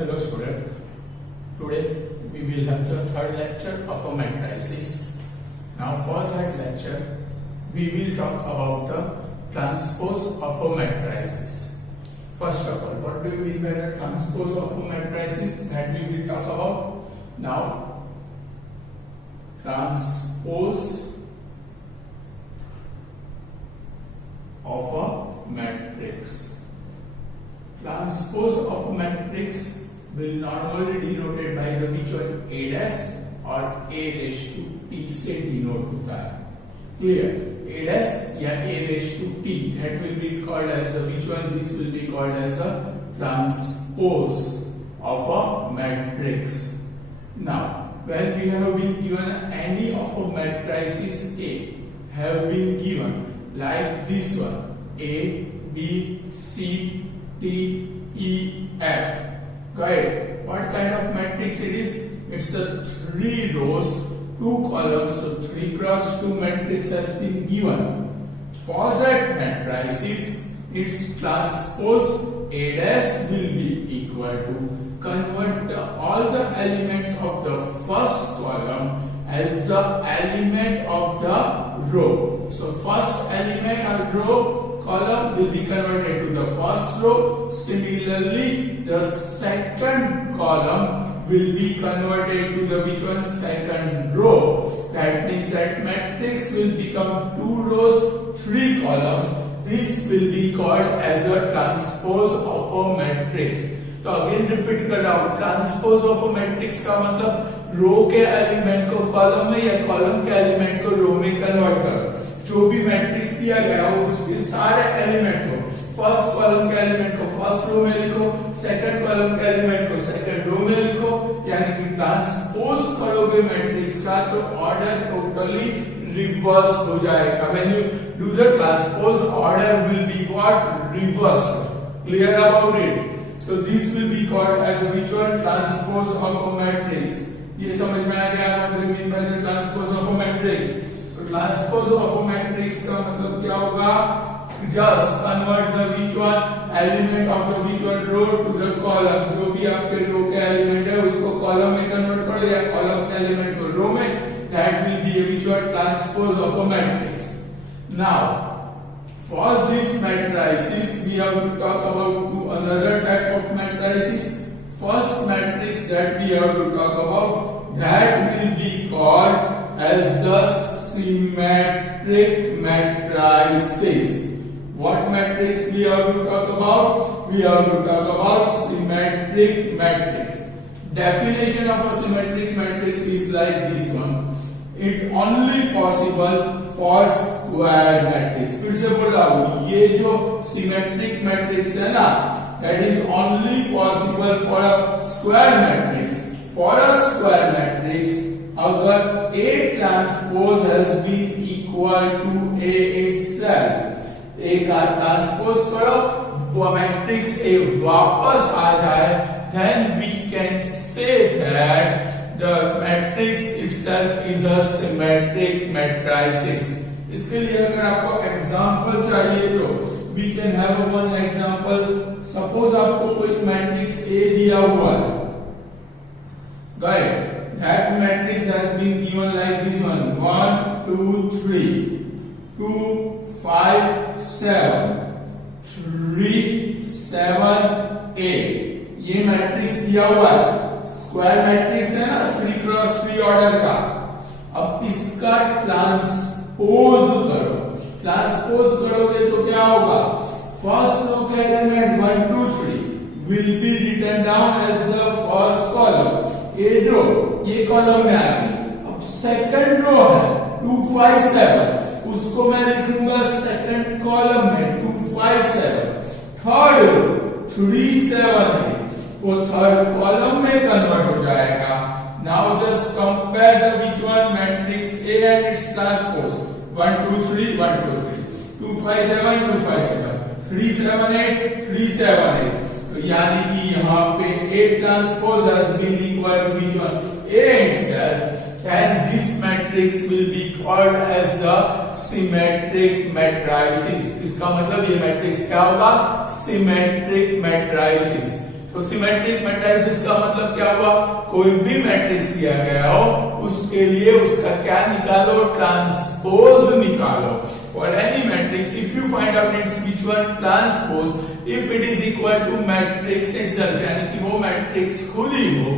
Hello student, today we will have the third lecture of a matrices. Now for that lecture we will talk about the transpose of a matrices. First of all, what do you mean by the transpose of a matrices? That we will talk about. Now transpose of a matrix. Transpose of a matrix will normally denoted by the which one? A dash or A raised to T से denote होता है. Clear? A dash या A raised to T, that will be called as the which one? This will be called as the transpose of a matrix. Now, when we have been given any of a matrices A have been given like this one, A, B, C, T, E, F. Right? What kind of matrix it is? It's a 3 rows, 2 columns, so 3 cross 2 matrix has been given. For that matrices, its transpose A dash will be equal to convert all the elements of the first column as the element of the row. So first element of row column will be converted to the first row. Similarly, the second column will be converted to the which one? Second row. That means that matrix will become 2 rows, 3 columns. This will be called as a transpose of a matrix. तो again repeat कर रहा हूं, transpose of a matrix का मतलब रो के element को column में या कॉलम के एलिमेंट को रो में कन्वर्ट करो. जो भी मैट्रिक्स दिया गया हो उसके सारे एलिमेंट को फर्स्ट कॉलम के एलिमेंट को फर्स्ट रो में लिखो, सेकंड कॉलम के एलिमेंट को सेकंड रो में लिखो. यानी कि ट्रांसपोज करोगे मैट्रिक्स का तो ऑर्डर टोटली रिवर्स हो जाएगा. When you do the transpose order will be what? Reverse. Clear about it? So this will be called as a which one? Transpose of a matrix. ये समझ में आ गया what do you mean by the transpose of a matrix? तो transpose of a matrix का मतलब क्या होगा? Just convert the which one element of the which one row to the column. जो भी आपके रो के एलिमेंट है उसको कॉलम में कन्वर्ट करो या कॉलम के एलिमेंट को रो में. That will be a which one? Transpose of a matrix. Now for this matrices, we have to talk about another type of matrices. First matrix that we have to talk about, that will be called as the symmetric matrices. What matrix we have to talk about? We have to talk about symmetric matrix. Definition of a symmetric matrix is like this one. It only possible for square matrix. फिर से बोल रहा हूं, ये जो symmetric matrix है ना, that is only possible for a square matrix. For a square matrix, अगर A transpose has been equal to A itself, A का ट्रांसपोज करो, वो मैट्रिक्स A वापस आ जाए, then we can say that the matrix itself is a symmetric matrices. इसके लिए अगर आपको एग्जांपल चाहिए तो we can have one example. Suppose आपको कोई मैट्रिक्स A दिया हुआ है. Guys, that matrix has been given like this one: 1, 2, 3, 2, 5, 7, 3, 7, 8. ये मैट्रिक्स दिया हुआ है. स्क्वायर मैट्रिक्स है ना, 3 क्रॉस 3 ऑर्डर का. अब इसका ट्रांसपोज करो. ट्रांसपोज करोगे तो क्या होगा? फर्स्ट रो के element 1, 2, 3 will be written down as the first column. ये रो ये कॉलम में आ गई. अब सेकंड रो है 2, 5, 7, उसको मैं लिखूंगा सेकंड कॉलम में 2, 5, 7. थर्ड रो 3, 7 है, वो थर्ड कॉलम में कन्वर्ट हो जाएगा. Now just compare the which one matrix A and its transpose. 1, 2, 3, 1, 2, 3, 2, 5, 7, 2, 5, 7, 3, 7, 8, 3, 7, 8. तो यानी कि यहाँ पे A transpose has been equal to which one? A itself. And this matrix will be called as the symmetric matrices. इसका मतलब ये matrix क्या होगा? Symmetric matrices. तो सिमेट्रिक मैट्रिसेस का मतलब क्या हुआ, कोई भी मैट्रिक्स दिया गया हो उसके लिए उसका क्या निकालो, ट्रांसपोज निकालो। For any matrix if you find out it's which one transpose, if it is equal to matrix itself, यानी कि वो मैट्रिक्स खुद ही हो,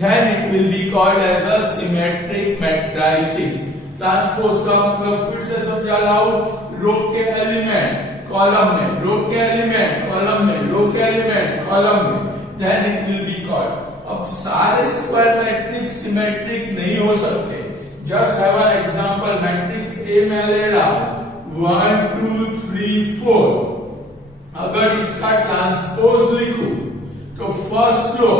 then it will be called as a symmetric matrices। Transpose का मतलब फिर से समझा लाओ, रो के एलिमेंट कॉलम में, रो के एलिमेंट कॉलम में, रो के एलिमेंट कॉलम में, then it will be called। अब सारे स्क्वायर मैट्रिक्स सिमेट्रिक नहीं हो सकते। Just have an example, matrix A में ले रहा 1 2 3 4, अगर इसका ट्रांसपोज लिखूं तो फर्स्ट रो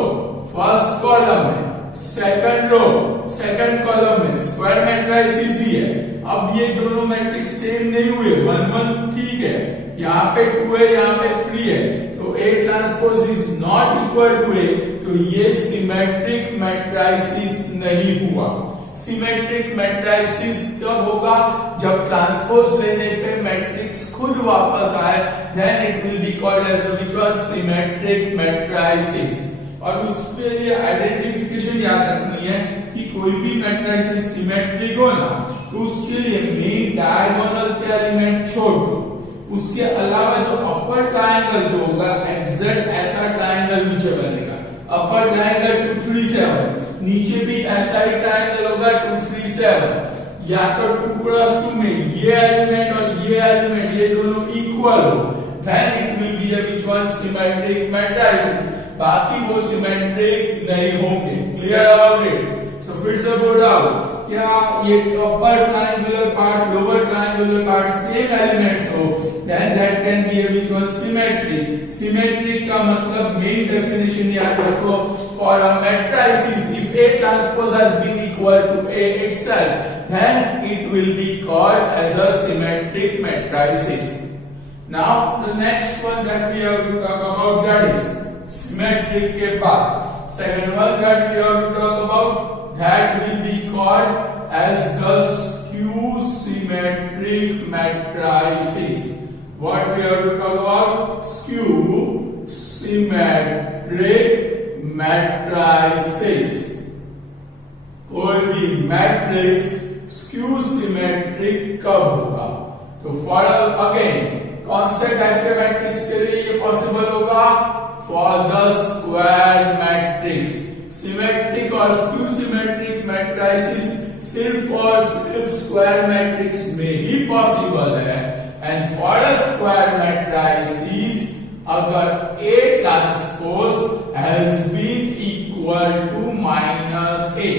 फर्स्ट कॉलम में, सेकंड रो सेकंड कॉलम में स्क्वायर मैट्रिसेस ही है। अब ये दोनों मैट्रिक्स सेम नहीं हुए, 1 1 ठीक है, यहाँ पे 2 है, यहाँ पे 3 है, तो A transpose is not equal to A, तो ये सिमेट्रिक मैट्रिसेस नहीं हुआ। सिमेट्रिक मैट्रिसेस तब होगा जब ट्रांसपोज लेने पे मैट्रिक्स खुद वापस आए, then it will be called as which one, symmetric matrices. और उसके लिए आइडेंटिफिकेशन याद रखनी है कि कोई भी मैट्रिक्स सिमेट्रिक हो ना, तो उसके लिए मेन डायगोनल के एलिमेंट छोड़ दो, उसके अलावा जो अपर ट्रायंगल जो होगा एग्जैक्ट ऐसा ट्रायंगल नीचे बनेगा, अपर ट्रायंगल 2 3 7, नीचे भी ऐसा ही ट्रायंगल होगा 2 3 7, या तो 2 क्रॉस 2 में ये एलिमेंट और ये एलिमेंट ये दोनों इक्वल हो, then it will be which one, symmetric matrices. बाकी वो सिमेट्रिक नहीं होंगे। Clear about it? सो फिर से बोल रहा हूं, क्या ये upper triangular part lower triangular part same elements हो, then that can be which one, symmetric. Symmetric का मतलब मेन डेफिनेशन याद रखो, for a matrices if A transpose has been equal to A itself, then it will be called as a symmetric matrices. Now the next one that we have to talk about, that is symmetric के बाद second one that we have to talk about, that will be called as the skew symmetric matrices. What we have to talk about? Skew symmetric matrices. कोई भी matrix skew symmetric कब होगा? तो for again कौन से type के matrix के लिए ये पॉसिबल होगा? For the square matrix. Symmetric और स्क्यू सिमेट्रिक मैट्रिसेस सिर्फ और सिर्फ स्क्वायर मैट्रिक्स में ही पॉसिबल है। And for a square matrices अगर A transpose has been equal to minus A,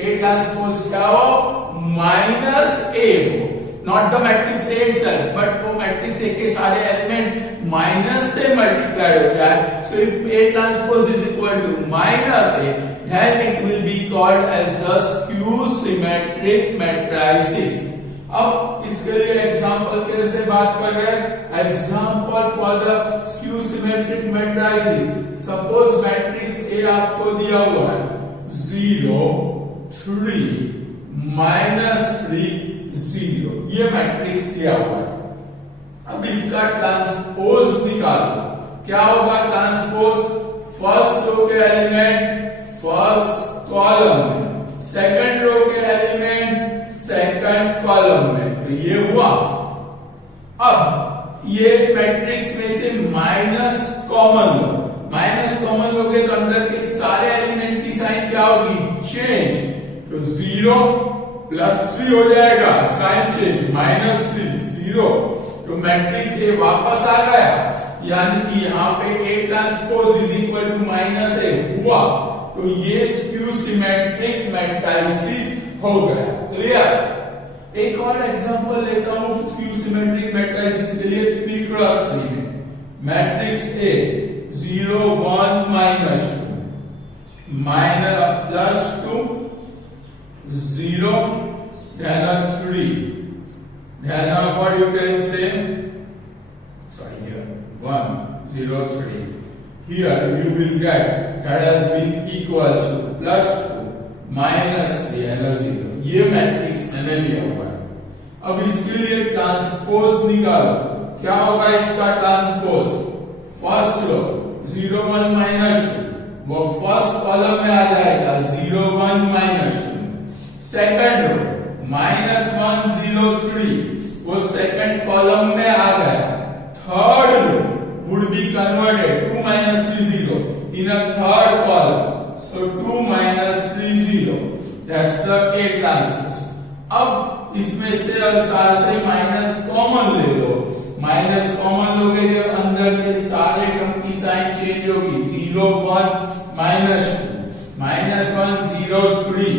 A transpose क्या हो? माइनस A हो, not the matrix A itself, but वो मैट्रिक्स A के सारे एलिमेंट माइनस से मल्टीप्लाई हो जाए। So if A transpose is equal to minus A, then it will be called as the skew symmetric matrices. अब इसके लिए एग्जांपल कैसे बात कर रहे हैं? Example for the skew symmetric matrices. Suppose matrix A आपको दिया हुआ है 0 3 -3 0, ये मैट्रिक्स दिया हुआ है। अब इसका ट्रांसपोज निकालो। क्या होगा ट्रांसपोज? फर्स्ट रो के एलिमेंट फर्स्ट कॉलम में, सेकंड रो के एलिमेंट सेकंड कॉलम में, तो ये हुआ। अब ये मैट्रिक्स में से माइनस कॉमन लो, माइनस कॉमन लोगे तो अंदर के सारे एलिमेंट की साइन क्या होगी? चेंज। तो 0 +3 हो जाएगा, साइन चेंज, -3 0, तो मैट्रिक्स A वापस आ गया, यानी कि यहाँ पे A transpose is equal to -A हुआ, तो ये स्क्यू सिमेट्रिक मैट्रिसेस हो गया। क्लियर? एक और एग्जांपल लेता हूं स्क्यू सिमेट्रिक मैट्रिसेस के लिए 3 क्रॉस 3 में। Matrix A 0 1 -2 +2 0 then a 3 then a what you can say, sorry here 1 0 3, here you will get that has been equals to +2 -3 and a 0, ये मैट्रिक्स मैंने लिया हुआ है। अब इसके लिए ट्रांसपोज निकालो। क्या होगा इसका transpose? First row 0 1 -2 second column में आ गया, third row would be converted 2 minus 3 0 in a third column, so 2 minus 3 0, that's the A transpose. अब इसमें से सारे से माइनस कॉमन ले लो, माइनस कॉमन लोगे तो अंदर के सारे टर्म की साइन चेंज होगी, 0 1 minus 2 minus 1 0 3,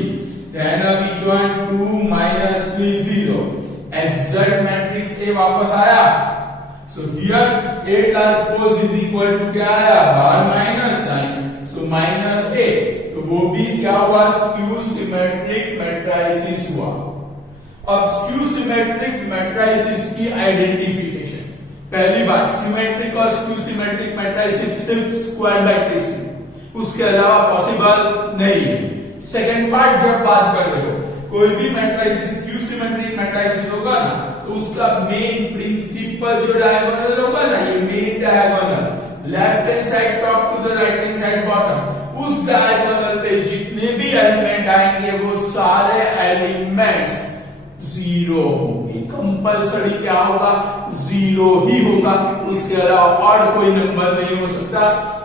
then which one 2 minus 3 0, exact matrix A वापस आया. So here A transpose is equal to क्या आया, बाहर minus sign, so minus A, तो वो भी क्या हुआ, स्क्यू सिमेट्रिक मैट्रिसेस हुआ. अब स्क्यू सिमेट्रिक मैट्रिसेस की आइडेंटिफिकेशन, पहली बात सिमेट्रिक और स्क्यू सिमेट्रिक मैट्रिसेस सिर्फ स्क्वायर मैट्रिक्स है, उसके अलावा पॉसिबल नहीं है. सेकंड पार्ट, जब बात कर रहे हो कोई भी मैट्रिसेस स्क्यू सिमेट्रिक मैट्रिसेस होगा ना, तो उसका मेन प्रिंसिपल जो डायगोनल होगा ना, ये main diagonal left hand side top to the right hand side bottom, उस डायगोनल पे जितने भी एलिमेंट आएंगे वो सारे एलिमेंट्स जीरो होंगे, कंपलसरी क्या होगा, जीरो ही होगा, उसके अलावा और कोई नंबर नहीं हो सकता.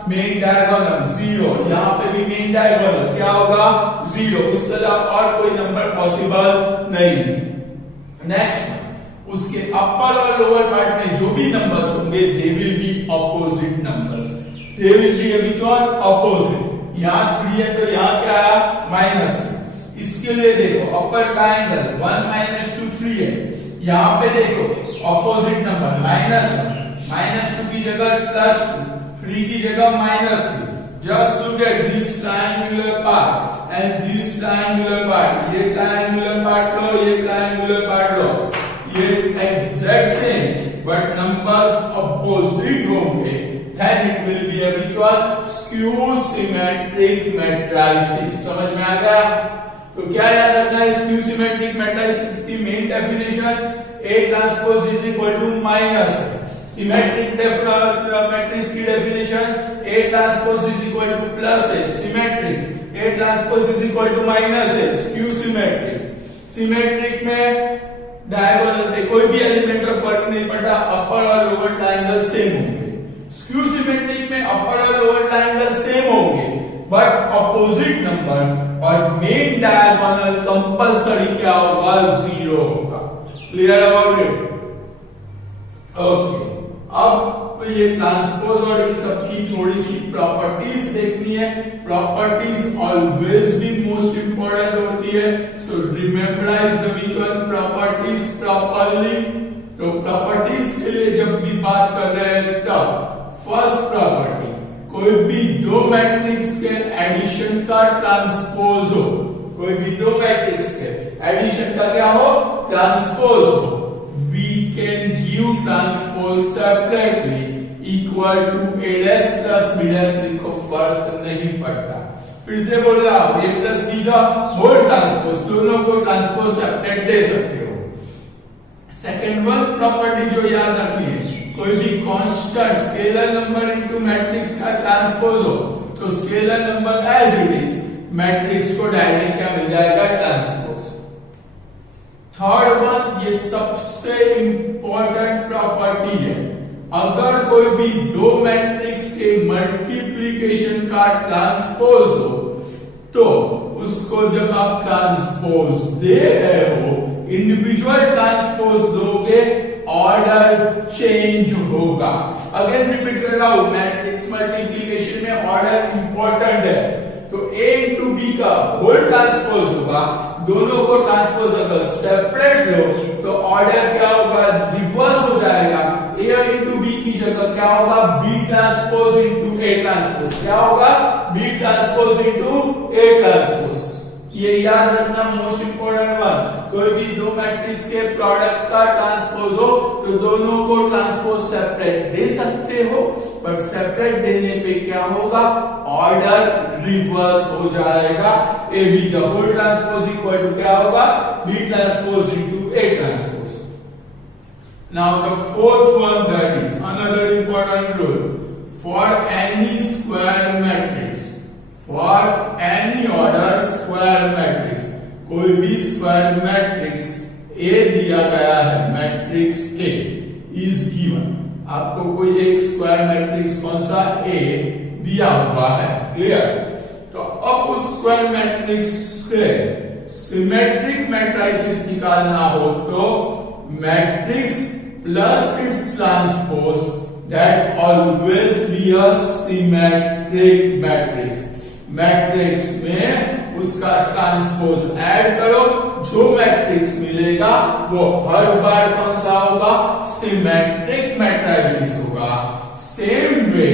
मेन डायगोनल जीरो, यहाँ पे भी मेन डायगोनल क्या होगा, जीरो, उसके अलावा और कोई नंबर पॉसिबल नहीं. नेक्स्ट, उसके अपर और लोअर पार्ट में जो भी नंबर्स होंगे they will be opposite numbers, they will be between opposite. यहाँ 3 है तो यहाँ क्या आया, माइनस. इसके लिए देखो अपर ट्रायंगल 1 minus 2 3 है, यहाँ पे देखो ऑपोजिट नंबर -1 -2 की जगह +2, 3 की जगह -2. Just look at this triangular part and this triangular part, ये ट्रायंगुलर पार्ट लो, ये ट्रायंगुलर पार्ट लो, ये exact same but numbers opposite होंगे, then it will be a which one, skew symmetric matrices. समझ में आ गया? तो क्या याद रखना है स्क्यू सिमेट्रिक मैट्रिसेस की main definition, A transpose is equal to minus. Symmetric matrix की definition A transpose is equal to plus है, symmetric A transpose is equal to minus है, स्क्यू सिमेट्रिक. सिमेट्रिक में डायगोनल पे कोई भी element का फर्क नहीं पड़ता, अपर और लोअर ट्रायंगल सेम होंगे. स्क्यू सिमेट्रिक में अपर और लोअर ट्रायंगल सेम होंगे बट अपोजिट नंबर, और मेन डायगोनल कंपलसरी क्या होगा, जीरो होगा. Clear about it? ओके, अब ये ट्रांसपोज और इन सब की थोड़ी सी प्रॉपर्टीज देखनी है. प्रॉपर्टीज ऑलवेज भी मोस्ट इंपॉर्टेंट होती है, सो रिमेम्बराइज व्हिच वन प्रॉपर्टीज प्रॉपरली. तो प्रॉपर्टीज के लिए जब भी बात कर रहे हैं तब फर्स्ट प्रॉपर्टी, कोई भी दो मैट्रिक्स के एडिशन का ट्रांसपोज हो, कोई भी दो मैट्रिक्स के एडिशन का क्या हो, ट्रांसपोज हो. We can give transpose separately equal to A dash plus B dash, लिखो फर्क नहीं पड़ता. फिर से बोल रहा हूं, A प्लस B का होल ट्रांसपोज, दोनों को ट्रांसपोज सेपरेट दे सकते हो. सेकेंड वन प्रॉपर्टी जो याद रखनी है, कोई भी constant scalar number into matrix का ट्रांसपोज हो तो scalar number as it is matrix को डायरेक्ट क्या मिल जाएगा, ट्रांसपोज. थर्ड वन, ये सबसे इंपॉर्टेंट प्रॉपर्टी है, अगर कोई भी दो मैट्रिक्स के मल्टीप्लिकेशन का ट्रांसपोज हो तो उसको जब आप ट्रांसपोज दे रहे हो, इंडिविजुअल ट्रांसपोज दोगे, ऑर्डर चेंज होगा. अगेन रिपीट कर रहा हूं, मैट्रिक्स मल्टीप्लिकेशन में ऑर्डर इंपॉर्टेंट है. तो A इंटू B का होल ट्रांसपोज होगा, दोनों को ट्रांसपोज अगर सेपरेट लो तो ऑर्डर क्या होगा, रिवर्स हो जाएगा. A इंटू B की जगह क्या होगा, B transpose into A transpose, क्या होगा, B transpose into A transpose. ये याद रखना मोस्ट इंपोर्टेंट वन, कोई भी दो मैट्रिक्स के प्रोडक्ट का ट्रांसपोज हो तो दोनों को ट्रांसपोज सेपरेट दे सकते हो, बट सेपरेट देने पे क्या होगा, ऑर्डर रिवर्स हो जाएगा. ए बी का होल ट्रांसपोज इक्वल टू क्या होगा, B transpose into A transpose. Now the fourth one, that is another important rule for any square matrix, for any order square matrix, कोई भी square matrix A दिया गया है, matrix A is given, आपको कोई एक स्क्वायर मैट्रिक्स कौन सा ए दिया हुआ है, क्लियर। तो अब उस स्क्वायर मैट्रिक्स के सिमेट्रिक मैट्रिसेस निकालना हो तो matrix plus it's transpose that always be a symmetric matrix. Matrix में उसका ट्रांसपोज ऐड करो, जो मैट्रिक्स मिलेगा वो हर बार कौन सा होगा, सिमेट्रिक मैट्रिसेस होगा। सेम वे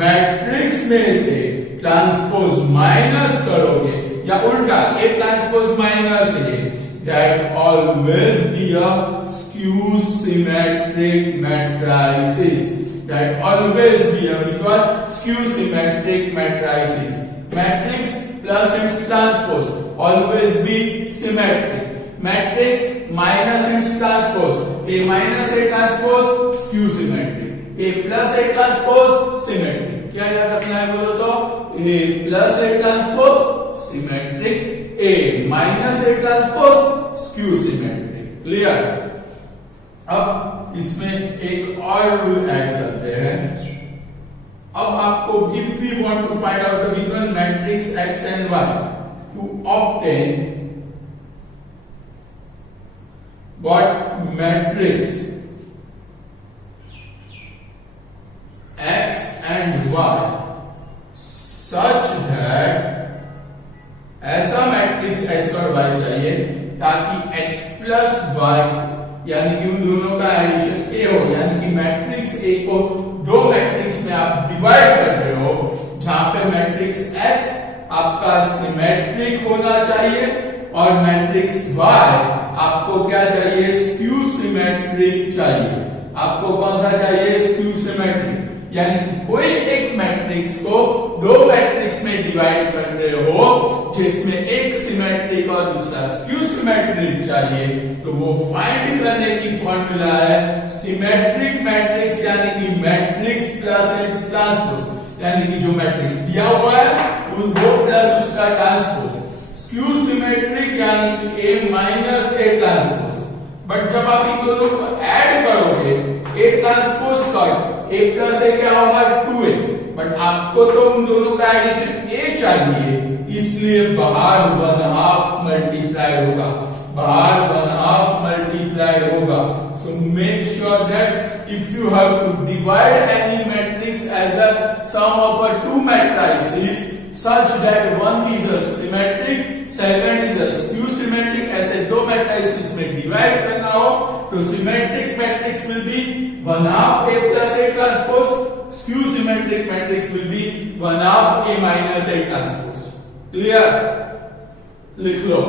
मैट्रिक्स में से ट्रांसपोज माइनस करोगे या उल्टा ए transpose minus A, that always be a skew symmetric matrices, that always be a which one skew symmetric matrices। Matrix plus it's transpose always be symmetric, matrix minus it's transpose A minus A transpose skew symmetric, A plus A transpose symmetric. क्या याद रखना है बोलो तो, ए plus A transpose symmetric, A minus A transpose skew symmetric, clear. अब इसमें एक और रूल ऐड करते हैं। अब आपको if we want to find out the given matrix x and y to obtain what matrix x and y such that ऐसा matrix x और y चाहिए ताकि x प्लस y यानी कि उन दोनों का एडिशन a हो, यानी कि मैट्रिक्स a को दो मैट्रिक्स में आप डिवाइड कर रहे हो, जहां पे मैट्रिक्स x आपका सिमेट्रिक होना चाहिए और मैट्रिक्स y आपको क्या चाहिए, स्क्यू सिमेट्रिक चाहिए। आपको कौन सा चाहिए, स्क्यू सिमेट्रिक, यानी कि कोई एक मैट्रिक्स को दो मैट्रिक्स में डिवाइड कर रहे हो जिसमें एक सिमेट्रिक और दूसरा स्क्यू सिमेट्रिक चाहिए, तो वो फाइंड करने की फॉर्मूला है सिमेट्रिक मैट्रिक्स, यानी कि मैट्रिक्स प्लस इट्स ट्रांसपोज, यानी कि जो मैट्रिक्स दिया हुआ है वो प्लस उसका ट्रांसपोज, स्क्यू सिमेट्रिक यानी कि ए माइनस ए ट्रांसपोज। बट जब आप इन दोनों को ऐड करोगे, ए ट्रांसपोज कर ए प्लस ए क्या होगा, 2a, बट आपको तो उन दोनों का एडिशन ए चाहिए, इसलिए बाहर 1/2 मल्टीप्लाई होगा, बाहर 1/2 मल्टीप्लाई होगा। So make sure that if you have to divide any matrix as a sum of a two matrices such that one is a symmetric, second is a skew symmetric, ऐसे दो matrices में divide करना हो तो symmetric matrix will be 1/2 a plus a transpose, skew symmetric matrix will be 1/2 a minus a transpose। Clear, लिख लो।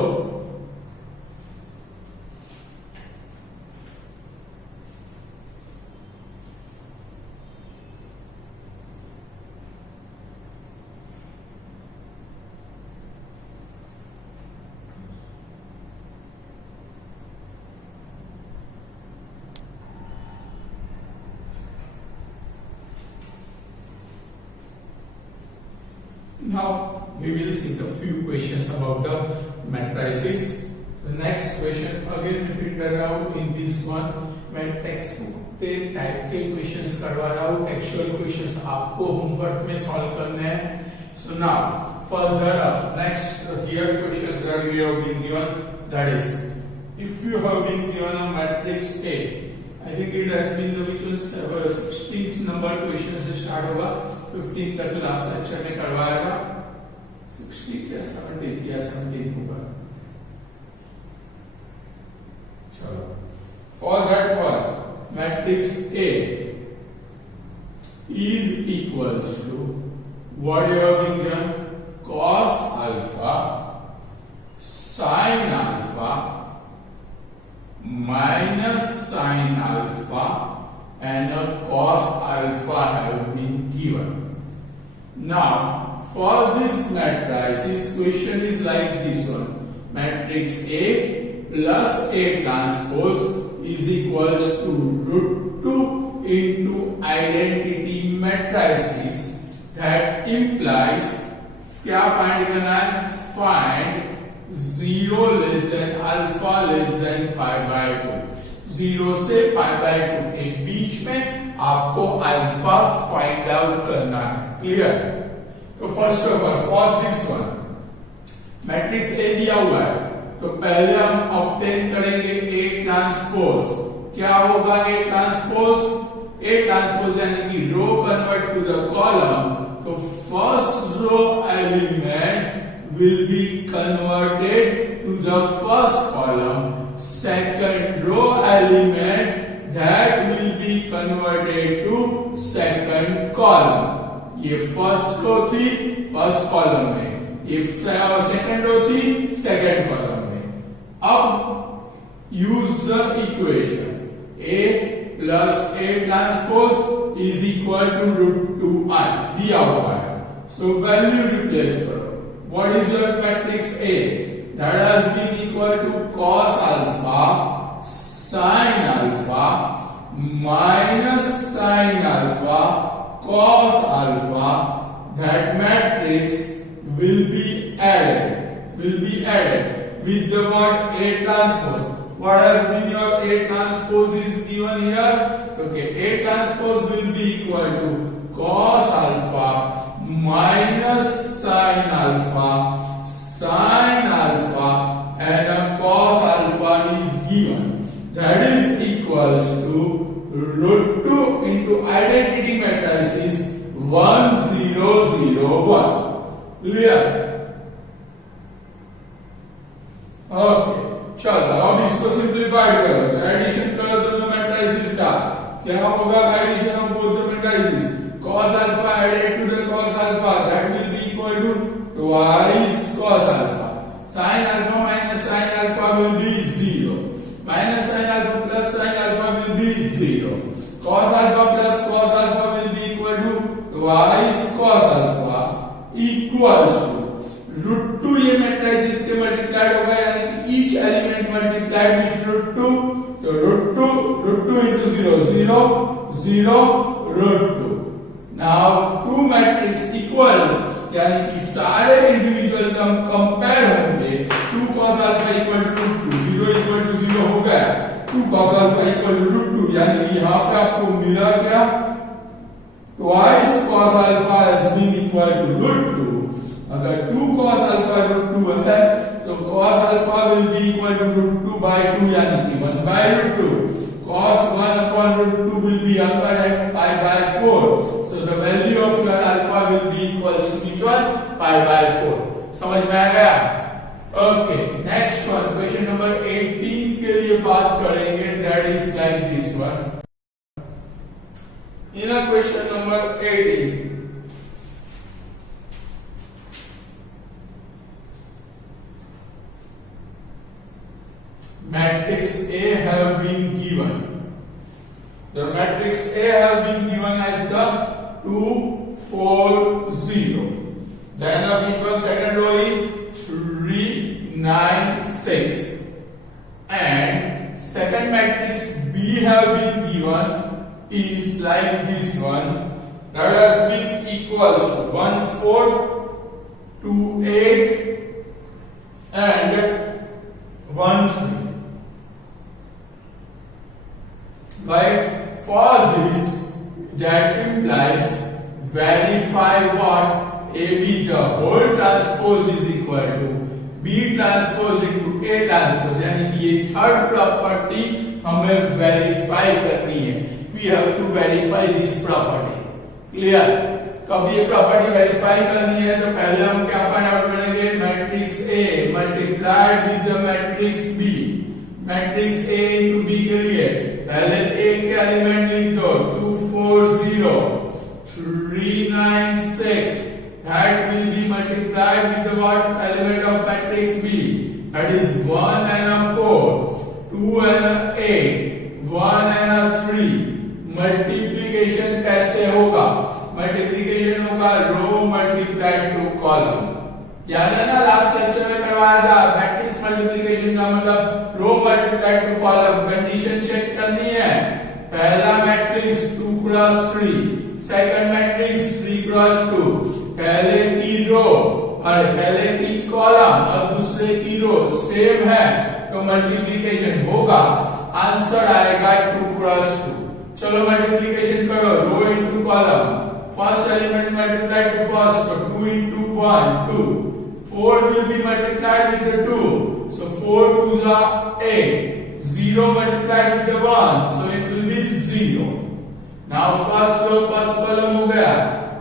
Now we will see the few questions about the matrices. The next question again repeat कर रहा हूँ in this one, मैं text book के type के questions करवा रहा हूँ, टेक्सचुअल क्वेश्चंस आपको होमवर्क में सॉल्व करने हैं। So now further up, next here questions that we have been given, that is if you have been given a matrix A, I think it has been the which was 16th number question से start होगा, 15 तक last lecture में करवाएगा, 16th या 17th होगा। चलो, for that one matrix A is equals to what you have been given, cos alpha sin alpha minus sin alpha and a cos alpha have been given. Now for this matrices question is like this one, matrix A plus A transpose is equals to √2 into identity matrices, that implies क्या find करना है, find 0 less than alpha less than pi by 2। 0 से pi by 2 के बीच में आपको alpha find out करना है। Clear? तो first of all for this one matrix A दिया हुआ है, तो पहले हम ऑब्टेन करेंगे ए ट्रांसपोज। क्या होगा ए ट्रांसपोज? ए ट्रांसपोज यानी कि row convert to the column, तो first row element will be converted to the first column, second row element that will be converted to second column। ये first row थी first column में, ये second row थी second column में। अब use the equation a plus a transpose is equal to √2i दिया हुआ है, सो वैल्यू रिप्लेस करो। What is your matrix A? That has been equal to cos alpha sin alpha minus sin alpha cos alpha. That matrix will be added with the word A transpose. What has been your A transpose is given here. Okay, A transpose will be equal to cos alpha minus sin alpha and a cos alpha is given, that is equals to √2 into identity matrices 1 0 0 1। Clear? Okay, चलो अब इसको simplify करो, addition करो दोनों matrices का। क्या होगा addition of both the matrices? cos alpha added to the cos alpha, that will be equal to twice cos alpha। sin alpha minus sin alpha will be 0, minus sin alpha plus sin alpha will be 0, cos alpha plus cos alpha will be equal to twice cos alpha equals to √2। ये matrices के multiplied होगा, यानी कि each element multiplied with √2, तो √2 into 0 0 0 √2। Now two matrix equal, यानी कि सारे individual term compare होंगे। 2 cos alpha equal to √2, 0 equal to 0 हो गया, 2 cos alpha equal to √2, यानी कि यहाँ पे आपको मिला क्या? Twice cos alpha has been equal to √2। अगर 2 cos alpha √2 है तो cos alpha will be equal to √2 by 2, यानी कि 1 by √2। cos 1 upon √2 will be occurred at pi by 4, so the value of your alpha will be equals to which one? Pi by 4। समझ में आ गया? Okay, next one question number 18 के लिए बात करेंगे, that is like this one. In question number 18 matrix A have been given. The matrix A have been given as the 2 4 0. Then which one? Second row is 3 9 6. And second matrix B have been given is like this one. That has been equals to 1 4 2 8 and 1 3. But for this, that implies verify what AB the whole transpose is equal to B transpose into A transpose, यानी कि ये third property हमें verify करनी है। We have to verify this property। Clear? तो अब ये property verify करनी है, तो पहले हम क्या फाइंड आउट करेंगे? Matrix A multiplied with the matrix B। Matrix A into B के लिए पहले A के एलिमेंट लिख दो, 2 4 0 3 9 6, that will be multiplied with the what element of matrix B, that is 1 and a 4 2 and a 8 1 and a 3। Multiplication कैसे होगा? Multiplication होगा रो multiplied to column. याद है ना लास्ट लेक्चर में करवाया था, मैट्रिक्स मल्टीप्लिकेशन का मतलब row multiplied to column. Condition check करनी है, पहला matrix 2 cross 3, second matrix 3 cross 2, पहले की रो अरे पहले की कॉलम और दूसरे की रो सेम है तो मल्टीप्लिकेशन होगा, आंसर आएगा 2 क्रॉस 2। चलो मल्टीप्लिकेशन करो, row into column, first element multiply to first, तो 2 into 1 2, 4 will be multiplied with the 2, so 4 2s are 8, 0 multiplied with the 1, so it will be 0. Now first row first column हो गया,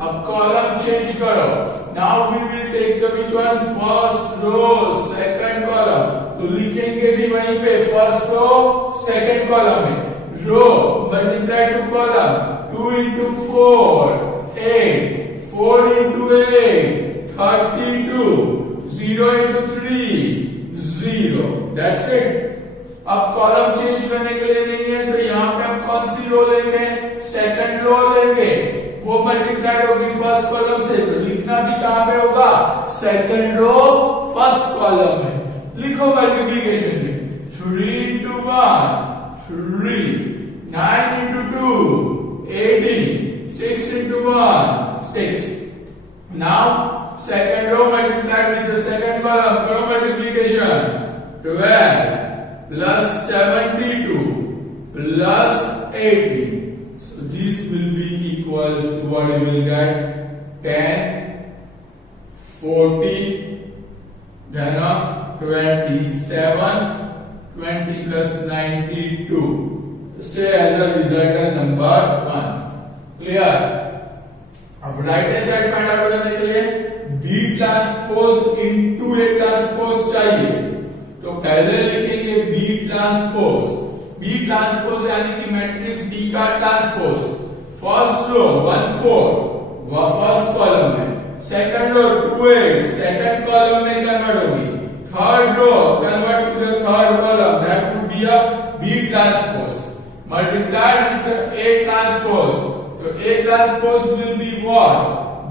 अब column change करो, now we will take the which one, first row second column, तो लिखेंगे भी वहीं पे first row second column में, रो multiply two column, 2 into 4 8, 4 into 8 32, 0 into 3 0, that's it। अब कॉलम चेंज करने के लिए नहीं है तो यहाँ पे आप कौन सी रो लेंगे, सेकंड रो लेंगे, वो मल्टीप्लाई होगी फर्स्ट कॉलम से, तो लिखना भी कहां पे होगा, सेकंड रो फर्स्ट कॉलम में। लिखो मल्टीप्लिकेशन में, 3 into 1 3, 9 into 2 18, 6 into 1 6। now second row multiplied with the second column, करो multiplication, 12 plus 72 plus 18, so this will be equals to what you will get, 10 40 then 27, 20 plus 92, say as a result number 1। Clear. अब right hand side find out करने के लिए B transpose into A transpose चाहिए, तो पहले लिखेंगे B transpose, B transpose यानी कि मैट्रिक्स बी का ट्रांसपोज, फर्स्ट रो 1 4 वह फर्स्ट कॉलम में, सेकंड रो 2 8 सेकंड कॉलम में कन्वर्ट होगी, third row convert to the third column, that would be a B transpose multiplied with the A transpose, so A transpose will be what,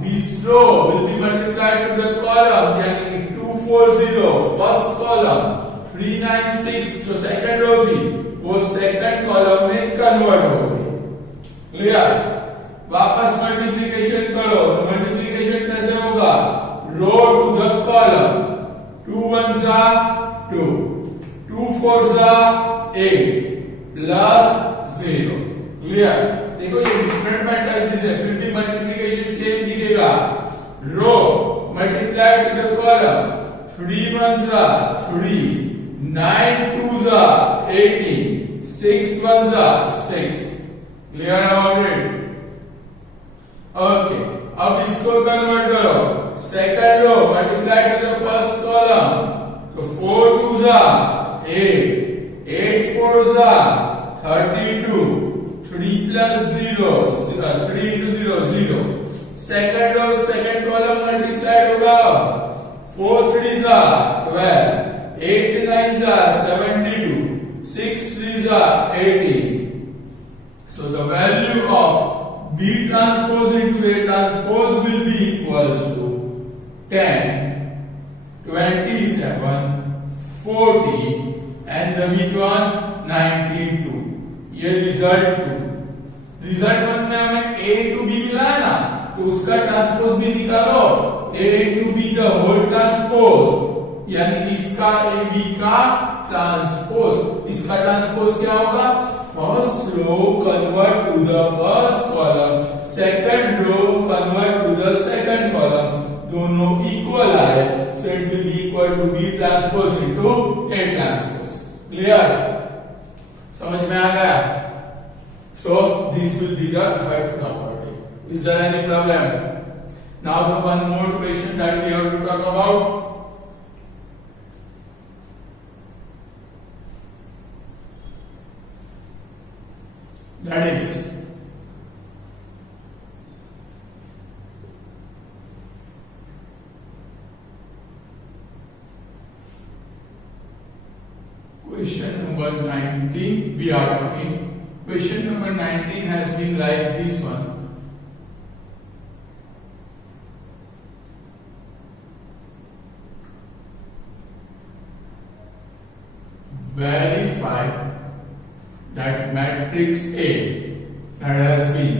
this row will be multiplied to the column, यानी 240 first column, 396 जो second row थी वो second column में convert हो गई। Clear. वापस multiplication करो, तो मल्टीप्लिकेशन कैसे होगा, row to the column, 2 1s are 2, 2 4s are 8 plus 0। Clear. देखो ये डिफरेंट मैट्रिसेस है, फिर भी मल्टीप्लिकेशन सेम दिखेगा, row multiply to the column, 3 1s are 3, 9 2s are 18, 6 1s are 6। Clear about it. Okay, अब इसको कन्वर्ट करो, second row multiply to the first column, तो 4 2s are 8, 8 4s are 32, 3 plus 0 3 into 0 0, second row second column multiplied होगा, 4 3s are 12, 8 9s are 72, 6 3s are 18, so the value of B transpose into A transpose will be equals to 10, 27, 40 and the which one, 92। ये result 2, result 1 में हमें A into B मिला है ना, तो उसका transpose भी निकालो, A into B the whole transpose, यानी इसका A B का ट्रांसपोज, इसका ट्रांसपोज क्या होगा, first row convert to the first column, second row convert to the second column, दोनों इक्वल आए, so it will be equal to B transpose into A transpose. Clear, समझ में आ गया। So this will be the third property. Is there any problem? Now the one more question that we have to talk about, that is question number 19 we are talking. Question number 19 has been like this one. Verify that matrix A that has been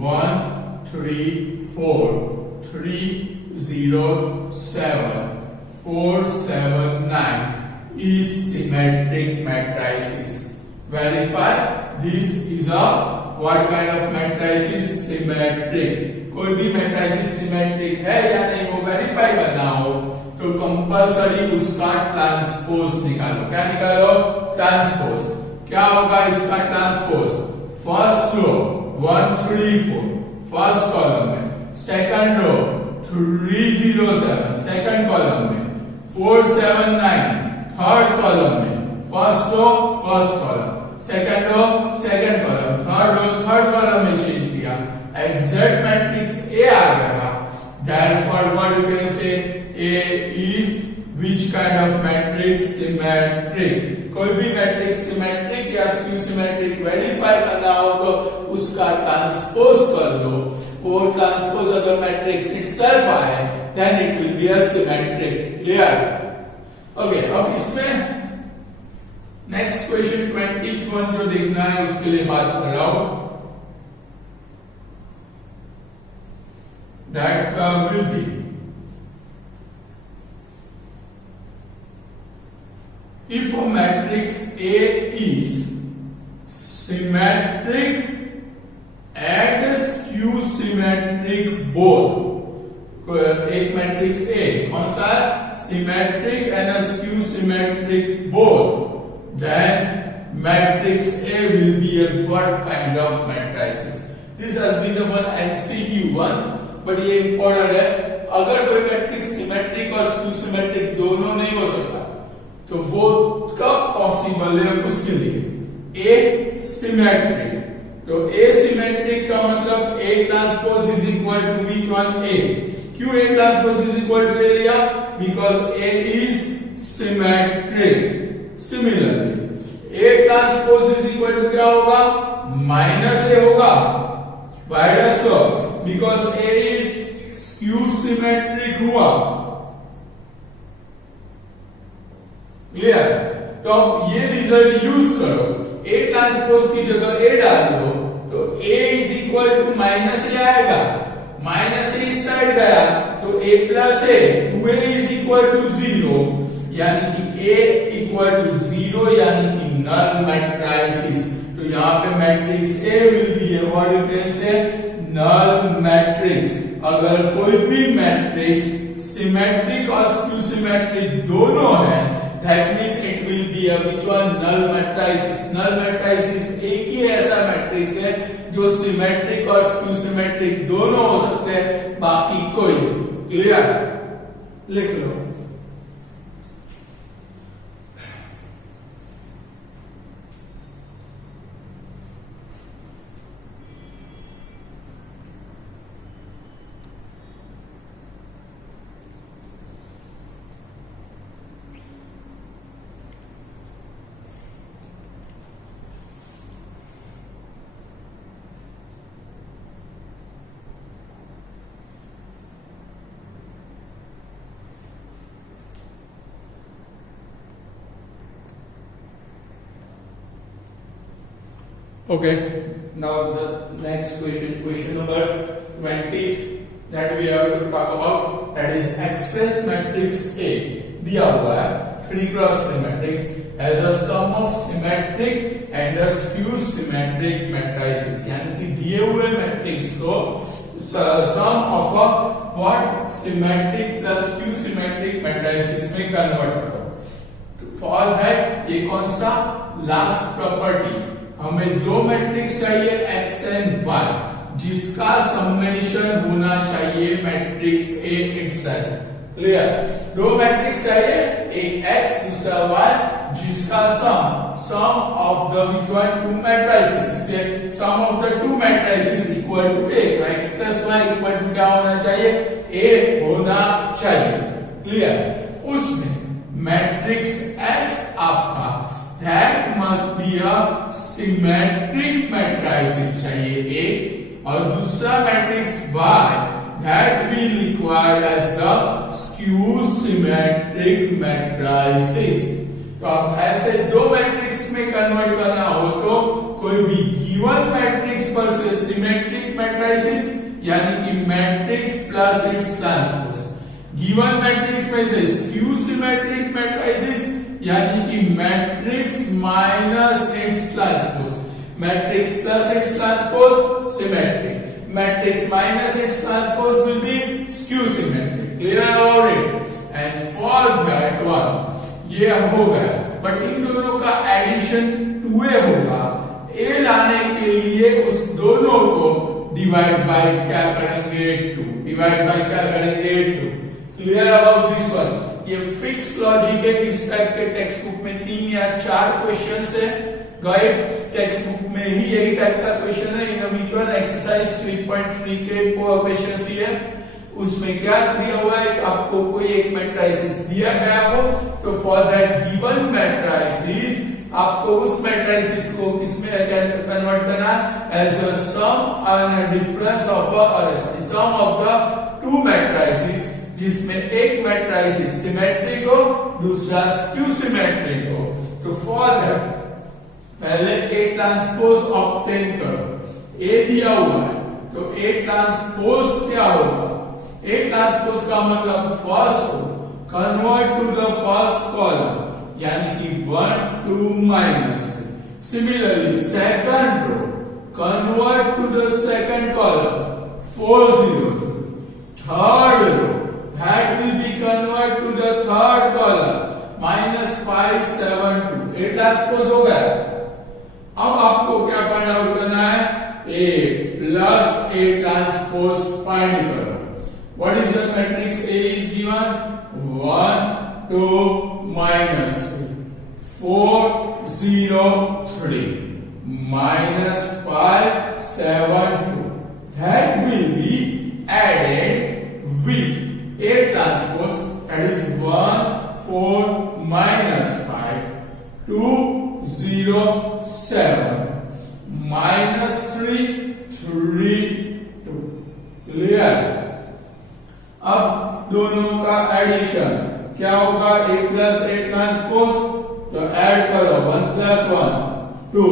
1 3 4 3 0 7 4 7 9 is symmetric matrices. Verify this is a what kind of matrices? Symmetric. कोई भी matrices symmetric है या नहीं वो verify करना हो तो compulsory उसका ट्रांसपोज निकालो। क्या निकालो? ट्रांसपोज। क्या होगा इसका transpose? First row 1 3 4 first column में, सेकंड रो 3 0 7 सेकंड कॉलम में, 4 7 9 थर्ड कॉलम में, first row first column, second row second column, third row third column में चेंज किया, एग्जैक्ट मैट्रिक्स ए आ गया। Therefore, what you can say? A is which kind of matrix? Symmetric. कोई भी matrix symmetric या skew symmetric verify करना हो तो उसका ट्रांसपोज कर दो। वो ट्रांसपोज अगर मैट्रिक्स इटसेल्फ आए then it will be a symmetric. Clear? Okay, अब इसमें नेक्स्ट क्वेश्चन 21 जो देखना है उसके लिए बात कर रहा हूं। That will be if a matrix A is symmetric and skew symmetric both. एक मैट्रिक्स A कौन सा? Symmetric and skew symmetric both. Then matrix A will be a what kind of matrices? This has been the one MCQ one. But ये important है। अगर कोई matrix symmetric और skew symmetric दोनों नहीं हो सकता तो वो कब पॉसिबल है उसके लिए ए सिमेट्रिक। तो ए सिमेट्रिक का मतलब A transpose is equal to which one? A. क्यों A transpose is equal to A लिया? Because A is symmetric. Similarly A transpose is equal to क्या होगा? माइनस ए होगा। Why so? Because A is skew symmetric हुआ। Clear? तो अब ये result use करो, A ट्रांसपोज की जगह A डाल दो तो A is equal to minus A आएगा, माइनस ए इस साइड गया तो A plus A, 2A is equal to 0 यानी कि A इक्वल टू 0 यानी कि नल मैट्रिसेस। तो यहाँ पे matrix A will be what you can say null matrix. अगर कोई भी मैट्रिक्स सिमेट्रिक और स्क्यू सिमेट्रिक दोनों है that means it will be a which one? Null matrices. Null matrices एक ही ऐसा मैट्रिक्स है जो सिमेट्रिक और स्क्यू सिमेट्रिक दोनों हो सकते हैं, बाकी कोई नहीं। क्लियर? लिख लो। Okay, now the next question, question number 20 that we have to talk about, that is express matrix A दिया हुआ है 3x3 matrix as a sum of symmetric and a skew symmetric matrices। यानी कि दिए हुए matrix को sum of a what? Symmetric plus skew symmetric matrices में convert करो। For that ये कौन सा? Last property. हमें दो मैट्रिक्स चाहिए x एंड y जिसका समेशन होना चाहिए मैट्रिक्स A इटसेल्फ। क्लियर? दो मैट्रिक्स चाहिए, एक x दूसरा y जिसका sum of the which one? Two matrices. इसलिए sum of the two matrices equal to A। तो x plus y equal to क्या होना चाहिए? A होना चाहिए। क्लियर? उसमें मैट्रिक्स x आपका that must be a symmetric matrices चाहिए एक, और दूसरा matrix y that we require as the skew symmetric matrices। तो अब ऐसे दो मैट्रिक्स में कन्वर्ट करना हो तो कोई भी गिवन मैट्रिक्स पर से सिमेट्रिक मैट्रिसेस यानी कि matrix plus it's transpose. Given matrix में से स्क्यू सिमेट्रिक मैट्रिसेस यानी कि matrix minus it's transpose, matrix plus it's transpose symmetric, matrix minus it's transpose will be skew symmetric. Clear about it? And for that one ये हो गया, but in दोनों का addition 2a होगा. a लाने के लिए उस दोनों को डिवाइड बाय क्या करेंगे 2, डिवाइड बाय क्या करेंगे 2. Clear about this one? ये फिक्स लॉजिक है. इस टाइप के टेक्स्ट बुक में 3 या 4 क्वेश्चन है. गाइड टेक्स्ट बुक में ही यही टाइप का क्वेश्चन है. इन बीच वन एक्सरसाइज 3.3 के क्वेश्चन ही है. उसमें क्या दिया हुआ है, आपको कोई एक मैट्रिसेस दिया गया हो तो फॉर दैट गिवन मैट्रिसेस आपको उस मैट्रिसेस को किसमें कन्वर्ट करना as a sum and difference of sum of the two matrices, जिसमें एक मैट्रिसेस सिमेट्रिक हो दूसरा स्क्यू सिमेट्रिक हो. तो फॉर दैट पहले A ट्रांसपोज ऑब्टेन करो. A दिया हुआ है तो A ट्रांसपोज क्या होगा? A ट्रांसपोज का मतलब first row convert to the first column यानी कि 1 2 minus. Similarly second row convert to the second column 4 0. Third row that will be convert to the third column -5 7 2. A transpose हो गया. अब आपको क्या फाइंड आउट करना है? A plus A transpose find करो. What is the matrix A is given? 1 2 minus 4 0 3 minus 5 7 2. That will be added with A transpose, that is 1 4 minus 5 2 0 7 minus 3 3 2. Clear? अब दोनों का एडिशन क्या होगा? A प्लस A ट्रांसपोज, तो add करो 1 plus 1 2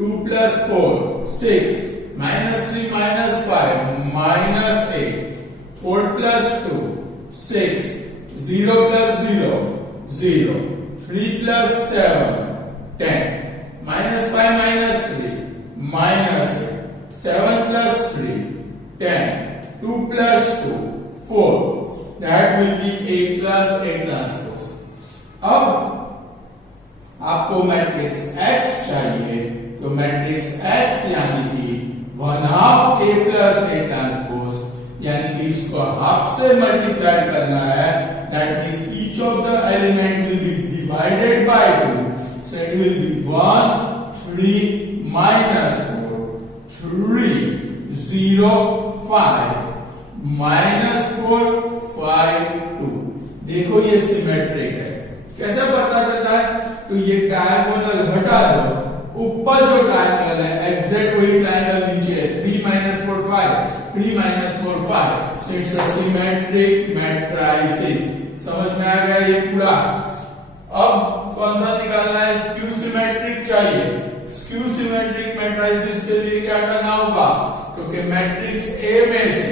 2 plus 4 6 minus 3 minus 5 minus 8 4 plus 2 6 0 plus 0 0 3 plus 7 10 minus 5 minus 3 minus 8 7 plus 3 10 2 plus 2 4. That will be A plus A transpose. अब आपको matrix X चाहिए तो मैट्रिक्स X यानी कि 1/2 A plus A transpose यानी कि इसको हाफ से मल्टीप्लाई करना है. That is each of the element will be divided by 2. So it will B 1 3 minus 4 3 0 5 minus 4 5 2. देखो ये सिमेट्रिक है. कैसे पता चलता है? तो ये डायगोनल हटा दो, ऊपर जो ट्रायंगल है एग्जैक्ट वही ट्रायंगल नीचे है. 3 minus 4 5 3 minus 4 5. So it's a symmetric matrices. समझ में आ गया ये पूरा? अब कौन सा निकालना है? स्क्यू सिमेट्रिक चाहिए. स्क्यू सिमेट्रिक मैट्रिसेस के लिए क्या करना होगा? क्योंकि मैट्रिक्स A में से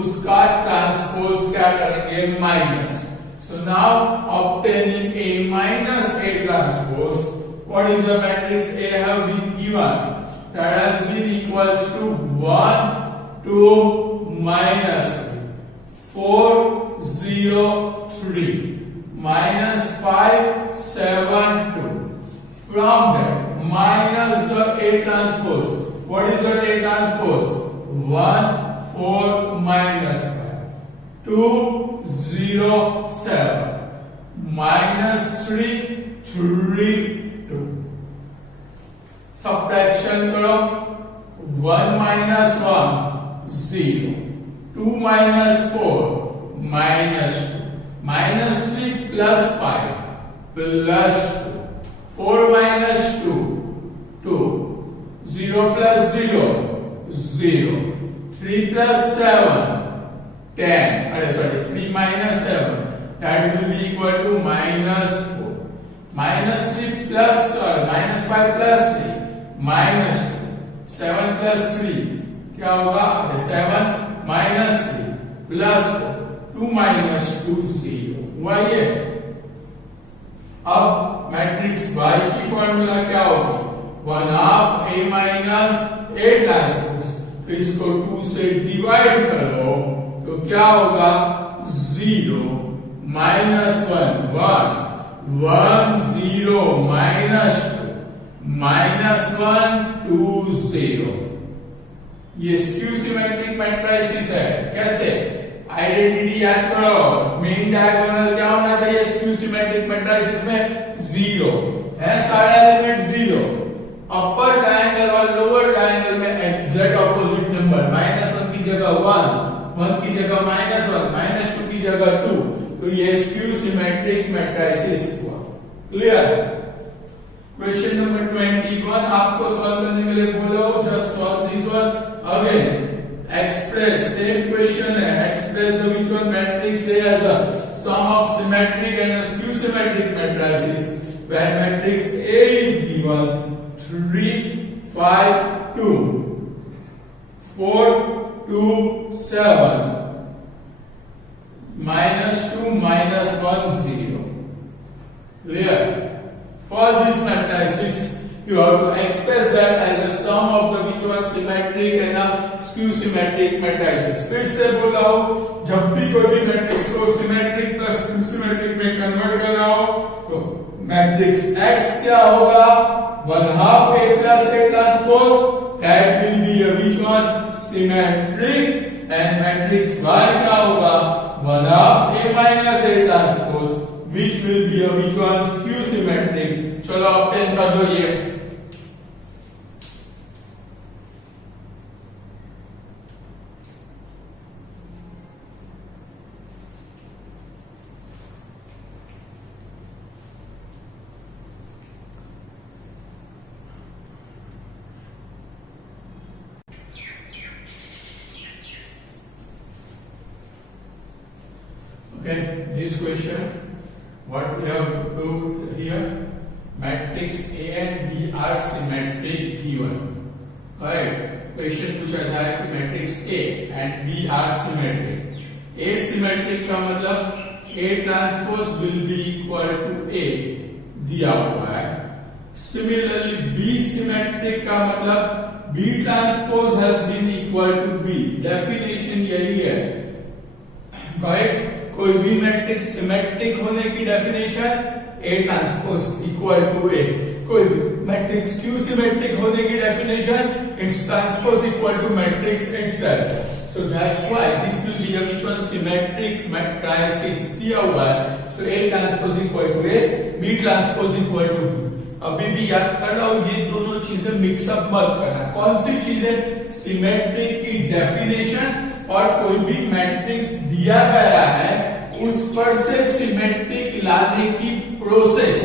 उसका ट्रांसपोज क्या करेंगे? Minus. So now obtaining A minus A transpose, what is the matrix A have been given? That has been equals to 1 2 minus 4 0 3 minus 5 7 2. From that minus the A transpose. What is the A transpose? 1 4 minus 5 2 0 7 minus 3 3 2. Subtraction करो. 1 minus 1 0 2 minus 4 minus 2 minus 3 plus 5 plus 2 4 minus 2 2 0 plus 0 0 3 plus 7 10. Sorry, 3 minus 7. That will be equal to minus 4. Minus 3 plus minus 5 plus 3 minus 2. 7 plus 3 क्या होगा? 7 minus 3 plus 4. 2 - 2 0 हुआ ये। अब matrix Y की formula क्या होगी? 1/2 A - A transpose. तो इसको 2 से डिवाइड करो तो क्या होगा? 0 - 1 1 1 0 -2 -1 2 0। ये स्क्यू सिमेट्रिक मैट्रिसेस है। कैसे? आइडेंटिटी याद करो। मेन डायगोनल क्या होना चाहिए स्क्यू सिमेट्रिक मैट्रिसेस में? 0 है, सारे एलिमेंट 0। अपर ट्रायंगल और लोअर ट्रायंगल में एग्जैक्ट ऑपोजिट नंबर, -1 की जगह 1 1 की जगह -1 -2 की जगह 2। तो ये स्क्यू सिमेट्रिक मैट्रिसेस हुआ। क्लियर? क्वेश्चन नंबर 21 आपको सॉल्व करने के लिए बोलो। Just solve this one again. Express same question है। Express the which one matrix A as a sum of symmetric and a skew symmetric matrices where matrix A is given 3 5 2 4 2 7 -2 -1 0। Clear? For this matrices, you have to express that as a sum of the which one symmetric and a skew symmetric matrices। फिर से बोला हूं, जब भी कोई भी matrix को symmetric plus skew symmetric में कन्वर्ट करना हो तो मैट्रिक्स X क्या होगा? 1/2 A + A transpose. That will be a which one? Symmetric। and matrix Y क्या होगा? 1/2 A - A transpose which will be a which one? Skew symmetric। चलो obtain कर दो ये। Okay, this question, what we have to do here, matrix A and B are symmetric given, right? Question पूछा जाए कि matrix A and B are symmetric। A symmetric का मतलब A transpose will be equal to A दिया हुआ है। Similarly, B symmetric का मतलब B transpose has been equal to B। Definition यही है, right? कोई भी मैट्रिक्स सिमेट्रिक होने की definition A transpose equal to A। कोई भी मैट्रिक्स क्यू सिमेट्रिक होने की definition it's transpose equal to matrix itself. So that's why this will be a which one symmetric matrices दिया हुआ है। सो A transpose equal to A, B transpose equal to B। अभी भी याद कर रहा हूं, ये दोनों चीजें मिक्सअप मत करना। कौन सी चीजें? सिमेट्रिक की डेफिनेशन और कोई भी मैट्रिक्स दिया गया है उस पर से सिमेट्रिक लाने की प्रोसेस।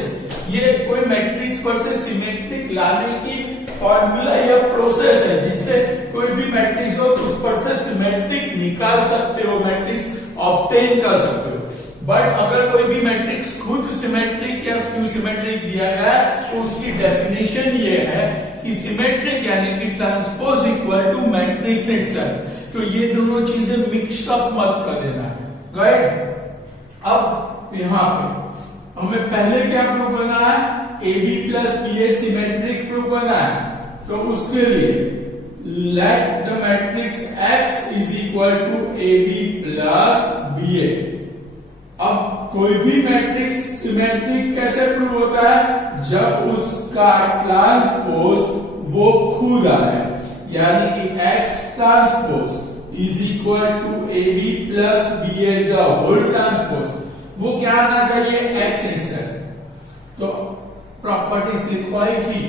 ये कोई मैट्रिक्स पर से सिमेट्रिक लाने की फॉर्मूला या प्रोसेस है जिससे कोई भी मैट्रिक्स हो तो उस पर से सिमेट्रिक निकाल सकते हो, मैट्रिक्स ऑब्टेन कर सकते हो। बट अगर कोई भी मैट्रिक्स खुद सिमेट्रिक या स्क्यू सिमेट्रिक दिया गया है तो उसकी डेफिनेशन ये है कि सिमेट्रिक यानी कि transpose equal to matrix itself. तो ये दोनों चीजें मिक्सअप मत कर देना, राइट? अब यहां पे हमें पहले क्या प्रूव करना है? AB + BA सिमेट्रिक प्रूव करना है। तो उसके लिए let the matrix X is equal to AB + BA। अब कोई भी मैट्रिक्स सिमेट्रिक कैसे प्रूव होता है? जब उसका ट्रांसपोज वो खुद आए, यानी कि X transpose is equal to AB + BA the whole transpose. वो क्या आना चाहिए? X itself. तो प्रॉपर्टीज लिखवाई थी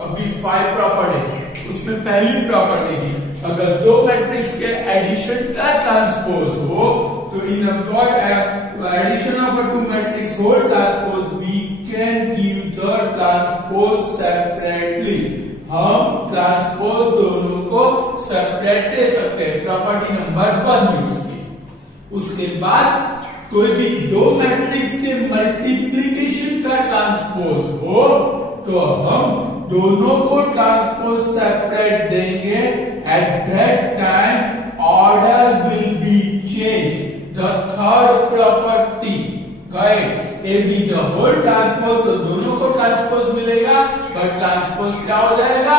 अभी 5 प्रॉपर्टीज, उसमें पहली प्रॉपर्टी थी अगर दो मैट्रिक्स के एडिशन का ट्रांसपोज हो तो in addition of two matrix whole transpose we can give the transpose separately. हम ट्रांसपोज दोनों को सेपरेट दे सकते हैं, प्रॉपर्टी नंबर 1 यूज की। उसके बाद कोई भी दो मैट्रिक्स के मल्टीप्लिकेशन का ट्रांसपोज हो तो हम दोनों को ट्रांसपोज सेपरेट देंगे। At that time order will be change, the third property गए A B the whole transpose, तो दोनों को ट्रांसपोज मिलेगा, बट ट्रांसपोज क्या हो जाएगा,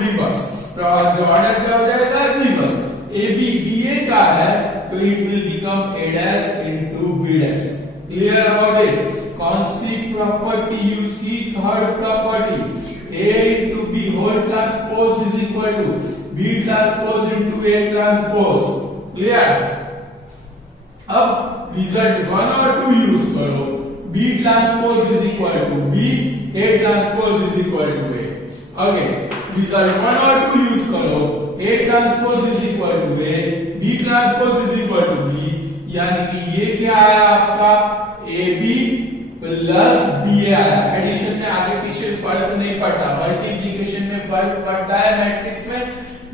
रिवर्स, ऑर्डर क्या हो जाएगा, reverse. A B B A का है तो it will become A dash into B dash. Clear about it? कौन सी प्रॉपर्टी यूज की, third property, A into B whole transpose is equal to B transpose into A transpose. Clear? अब result 1 और 2 use करो, B transpose is equal to B, A transpose is equal to A. Okay, result 1 और 2 use करो, ए transpose is equal to A, B transpose is equal to B, यानी कि ये क्या आया आपका, A B plus B A आया। Addition में आगे पीछे फर्क नहीं पड़ता, मल्टीप्लिकेशन में फर्क पड़ता है मैट्रिक्स में,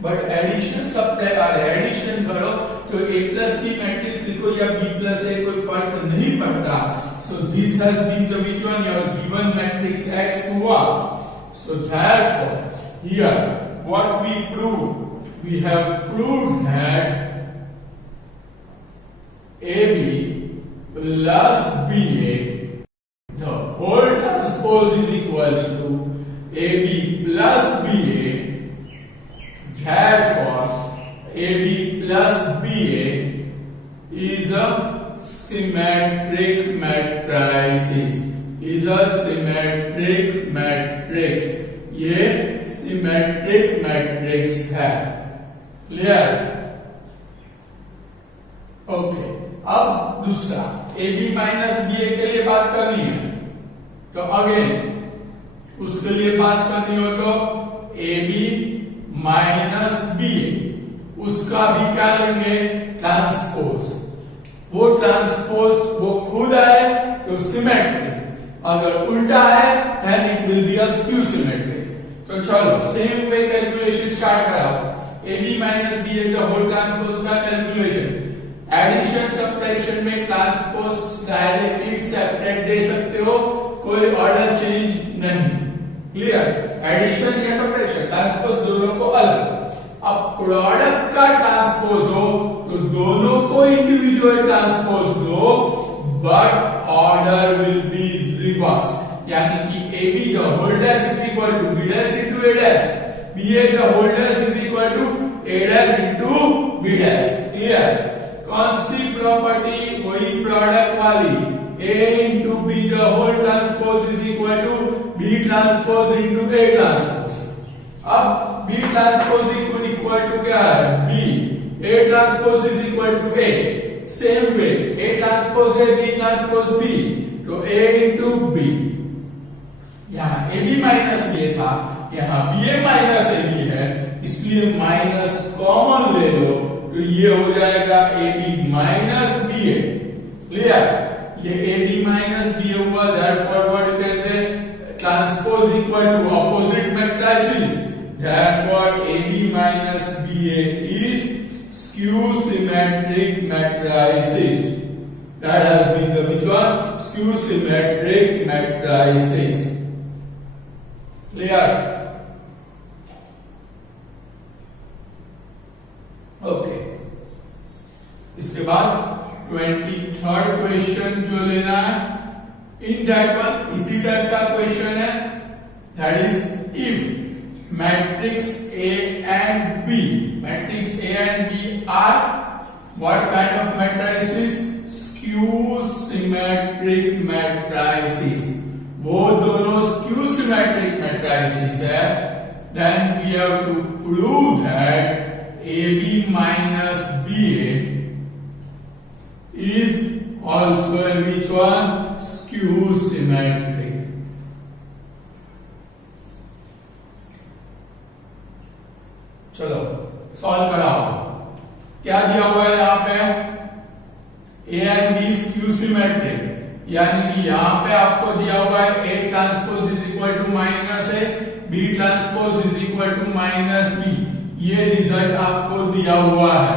बट एडिशन सब प्रकार है। एडिशन करो तो ए प्लस बी मैट्रिक्स लिखो या बी प्लस ए, कोई फर्क नहीं पड़ता। So this has been the which one, your given matrix X हुआ। So therefore here what we prove, we have proved that AB plus BA, the whole transpose is equals to AB plus BA. Therefore, AB plus BA is a symmetric matrices. Is a symmetric matrix. ये symmetric matrix है. Clear? Okay. अब दूसरा ए B minus B ए के लिए बात करनी है, तो अगेन उसके लिए बात करनी हो तो ए बी माइनस बी ए, उसका भी क्या लेंगे, ट्रांसपोज। वो ट्रांसपोज वो खुद है तो सिमेट्रिक, अगर उल्टा है then it will be a skew symmetric. तो चलो सेम वे कैलकुलेशन स्टार्ट कराओ। A B minus B A का होल ट्रांसपोज का कैलकुलेशन, एडिशन सब्ट्रैक्शन में ट्रांसपोज डायरेक्टली सेपरेट दे सकते हो, कोई ऑर्डर चेंज नहीं। क्लियर? एडिशन या सब्ट्रैक्शन, ट्रांसपोज दोनों को अलग। अब प्रोडक्ट का ट्रांसपोज हो तो दोनों को इंडिविजुअल ट्रांसपोज दो, but order will be reverse, यानी कि A B the whole dash is equal to B dash into A dash, B A the whole dash is equal to A dash into B dash. Clear? कौन सी property, वही product वाली, A into B the whole transpose is equal to B transpose into A transpose. अब B transpose equal to क्या है, B, A transpose is equal to A. Same way A transpose है B transpose B, तो A into B, यहाँ ए B minus B था, यहाँ B A minus A B है, इसलिए माइनस कॉमन ले लो, तो ये हो जाएगा A B minus B A. Clear? ये A B minus B A हुआ, therefore what you can say, transpose equal to opposite matrices, therefore A B minus B A is skew symmetric matrices. That has been the which one, skew symmetric matrices. Clear? Okay, इसके बाद 23rd question जो लेना है, in that one इसी type का question है, that is if matrix A and B, matrix A and B are what kind of matrices, skew symmetric matrices, वो दोनों स्क्यू सिमेट्रिक मैट्रिसेस है, then we have to prove that AB minus BA is also which one, skew symmetric। चलो solve कराओ। क्या दिया हुआ है यहाँ पे, A and B skew symmetric, यानी कि यहाँ पे आपको दिया हुआ है A transpose is equal to minus A, B transpose is equal to minus B, ये रिजल्ट आपको दिया हुआ है।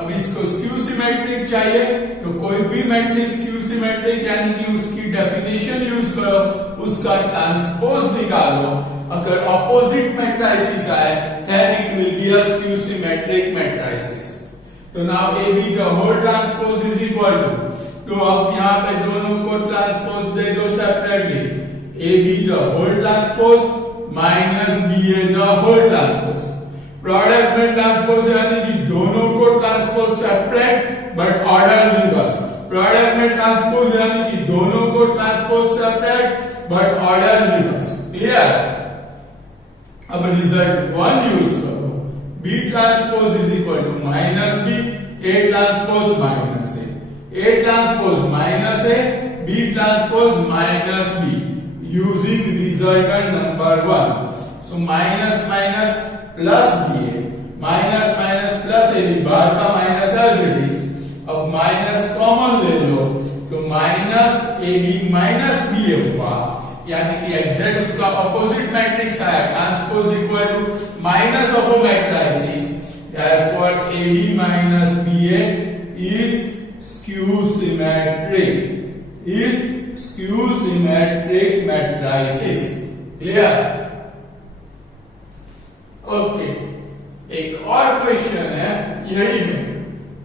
अब इसको स्क्यू सिमेट्रिक चाहिए तो कोई भी मैट्रिक्स स्क्यू सिमेट्रिक, यानी कि उसकी डेफिनेशन यूज करो, उसका ट्रांसपोज निकालो, अगर ऑपोजिट मैट्रिसेस आए then it will be a skew symmetric matrices. तो नाउ ए बी का whole transpose is equal to अब यहाँ पे दोनों को ट्रांसपोज दे दो separately, A B the whole transpose minus B A the whole transpose. Product में ट्रांसपोज यानी कि दोनों को transpose separate but order reverse. Product में ट्रांसपोज यानी कि दोनों को transpose separate but order reverse. Clear? अब रिजल्ट 1 यूज करो, B transpose is equal to minus B, A transpose minus A transpose minus A, B transpose minus B using resultant number 1। So minus minus plus B A, minus minus plus A, बाहर का minus as it is. अब minus common ले लो तो minus A B minus B A हुआ, यानी कि exact उसका अपोजिट मैट्रिक्स आया, transpose equal to minus of a matrices, therefore A B minus B A is skew symmetric matrices. Clear? Okay, एक और क्वेश्चन है यही में,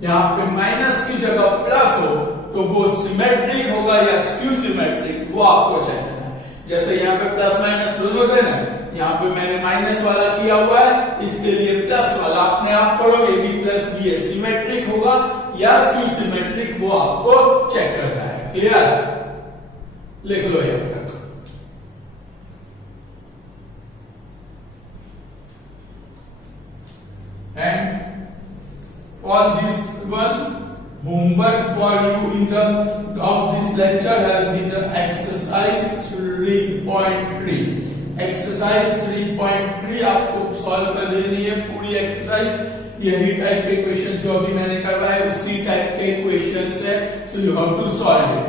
यहाँ पे माइनस की जगह प्लस हो तो वो सिमेट्रिक होगा या स्क्यू सिमेट्रिक, वो आपको चेक करना है। जैसे यहाँ पे प्लस माइनस दोनों है ना, यहाँ पे मैंने माइनस वाला किया हुआ है, इसके लिए प्लस वाला अपने आप करो, A B plus B A symmetric होगा या स्क्यू सिमेट्रिक, वो आपको चेक करना है। क्लियर? लिख लो याद रखो। And for this one, homework for you in the of this lecture has been the exercise 3.3। Exercise 3.3 आपको सॉल्व कर लेनी है पूरी एक्सरसाइज। यही टाइप के क्वेश्चंस जो अभी मैंने करवाए उसी टाइप के क्वेश्चंस है, so you have to solve it.